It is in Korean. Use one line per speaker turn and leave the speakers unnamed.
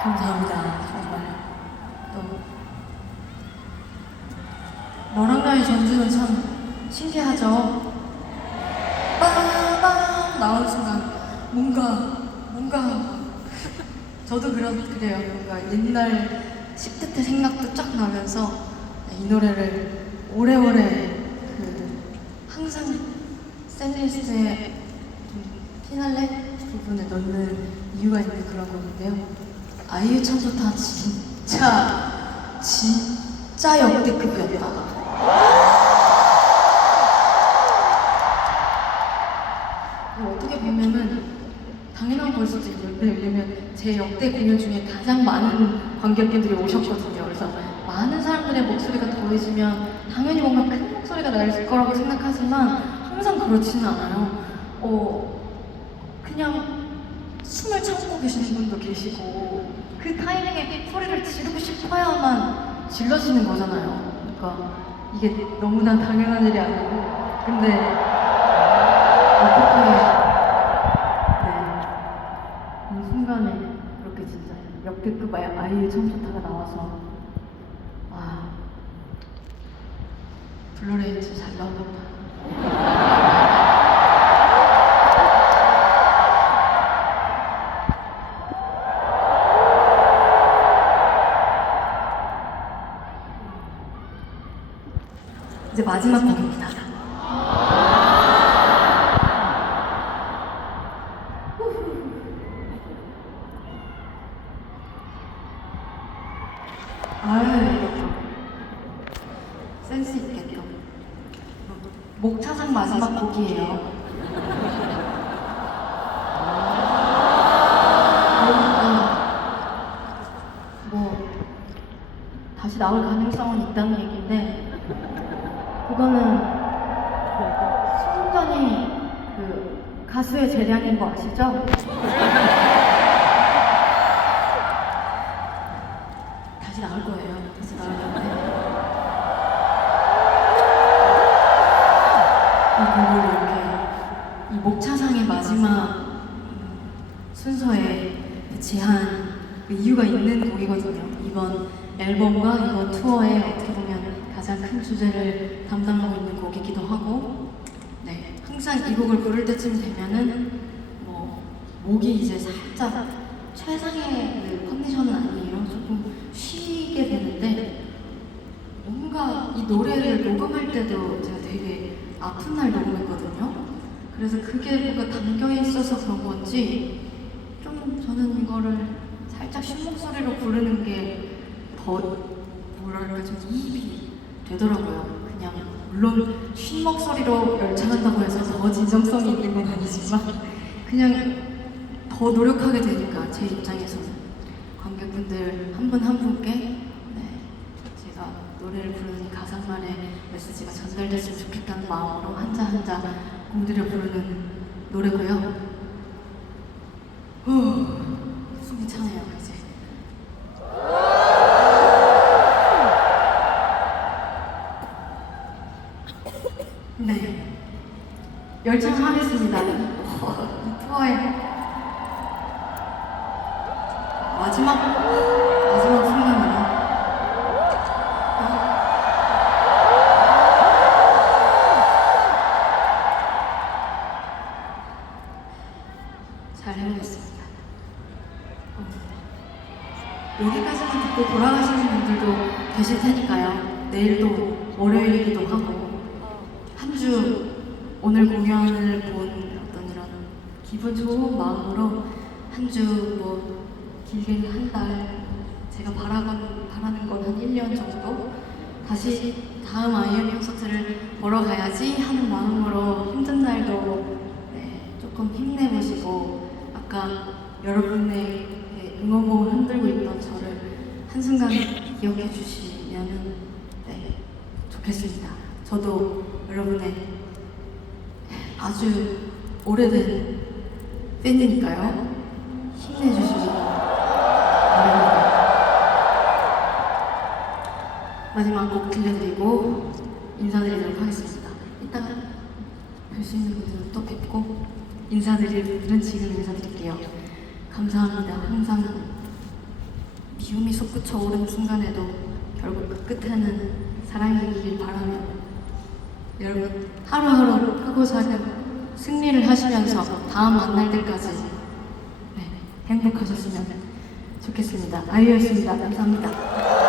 감사합니다. 정말. 또 너랑 나의 전주는 참 신기하죠? 빠밤 나오는 순간 뭔가 뭔가 저도 그런 그래요. 뭔가 옛날 10대 때 생각도 쫙 나면서 이 노래를 오래오래 그 항상 샌드위치의 피날레 부분에 넣는 이유가 있는 그런 곡인데요. 아이유 참부터 진짜 진짜 역대급이었다. 어떻게 보면은 당연한 걸 수도 있는데 왜냐면 제 역대 공연 중에 가장 많은 관객분들이 오셨거든요. 그래서 많은 사람들의 목소리가 더해지면 당연히 뭔가 큰 목소리가 날 거라고 생각하지만 항상 그렇지는 않아요. 어, 그냥 숨을 참고 계시는 분도 계시고 그 타이밍에 소리를 지르고 싶어야만 질러지는 거잖아요. 그러니까 이게 너무나 당연한 일이 아니고 근데 어떻게 네, 이 순간에 그렇게 진짜 역대급 아이- 아이유 첨부타가 나와서 아 블루레이 진짜 잘 나오겠다. 이제 마지막 곡입니다. 아유, 센스 있겠다. 목차상 마지막 곡이에요. 그러니까 뭐 다시 나올 가능성은 있다는 얘기인데 그거는 순전히 그 가수의 재량인 거 아시죠? 다시 나올 거예요. 다시 나올 건데. 이 곡을 이렇게 이 목차상의 마지막 음, 순서에 배치한 그 이유가 있는 곡이거든요. 이번 앨범과 이번 투어에 어떻게 주제를 담당하고 있는 곡이기도 하고, 네 항상 이 곡을 부를 때쯤 되면은 뭐 목이 이제 살짝 최상의 그 컨디션은 아니에요. 조금 쉬게 되는데 뭔가 이 노래를 녹음할 때도 제가 되게 아픈 날 녹음했거든요. 그래서 그게 뭔가 담겨 있어서 그런 건지 좀 저는 이거를 살짝 쉰 목소리로 부르는 게 더 뭐랄까 좀 이입이 되더라고요. 그냥 물론 쉰 목소리로 열창한다고 해서 더 진정성이 있는 건 아니지만 그냥 더 노력하게 되니까 제 입장에서는 관객분들 한 분한 분께 네, 제가 노래를 부르는 이 가사만의 메시지가 전달됐으면 좋겠다는 마음으로 한자 한자 공들여 부르는 노래고요. 후, 숨이 차네요 이제. 네, 열창하겠습니다. 이 투어의 마지막 마지막 순간이네. 잘 해보겠습니다. 어, 여기까지만 듣고 돌아가시는 분들도 계실 테니까요. 내일도 월요일이기도 하고 오늘 공연을 본 어떤 이런 기분 좋은 마음으로 한 주 뭐 길게 한달 제가 바라건, 바라는 건 한 1년 정도 다시 다음 아이엠 콘서트를 보러 가야지 하는 마음으로 힘든 날도 네, 조금 힘내보시고 아까 여러분의 네, 응원봉을 흔들고 있던 저를 한순간 기억해 주시면은 네, 좋겠습니다. 저도 여러분의 아주 오래된 팬이니까요. 힘내주시기 바랍니다. 마지막 곡 들려드리고 인사드리도록 하겠습니다. 이따가 뵐 수 있는 분들은 또 뵙고 인사드릴 분들은 지금 인사드릴게요. 감사합니다. 항상 미움이 솟구쳐 오른 순간에도 결국 그 끝에는 사랑이길 바라며 여러분 하루하루 크고 작은 승리를 하시면서 다음 만날 때까지 네, 행복하셨으면 좋겠습니다. 아이유였습니다. 감사합니다.